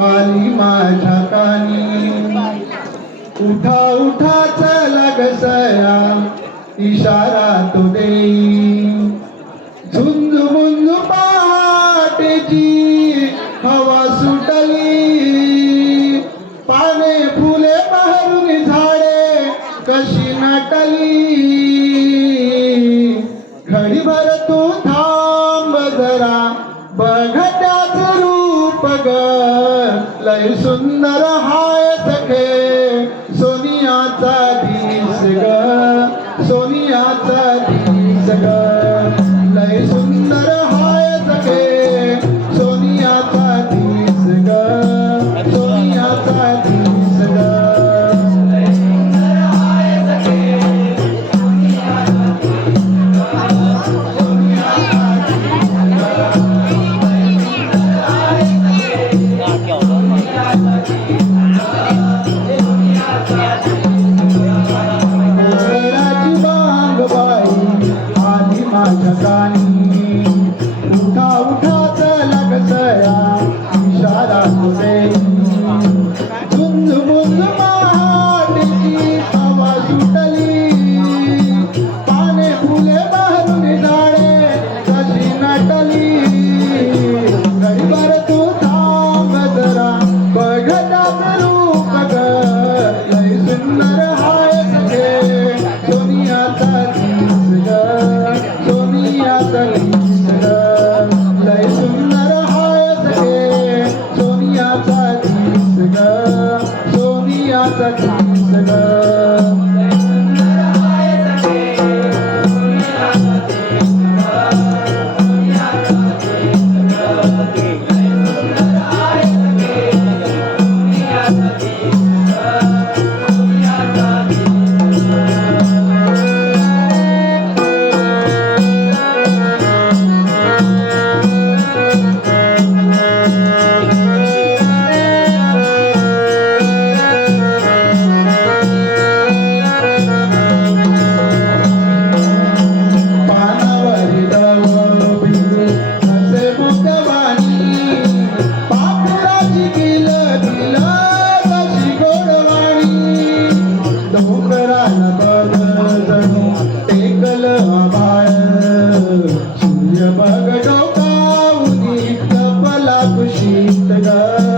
आली माझ्या कानी. उठा उठा चला घसया इशारा तो देई. झुंज मुंज पहाटेची हवा सुटली. पाने फुले बहरून झाडे कशी नटली. पगर लय सुंदर हाय सखे सोनियाचा दिस ग सोनियाचा दिस ग. রাখা डोंगरान पदर जणू टेकल आभाळ सूर्य बघ डोका उदित कपला गा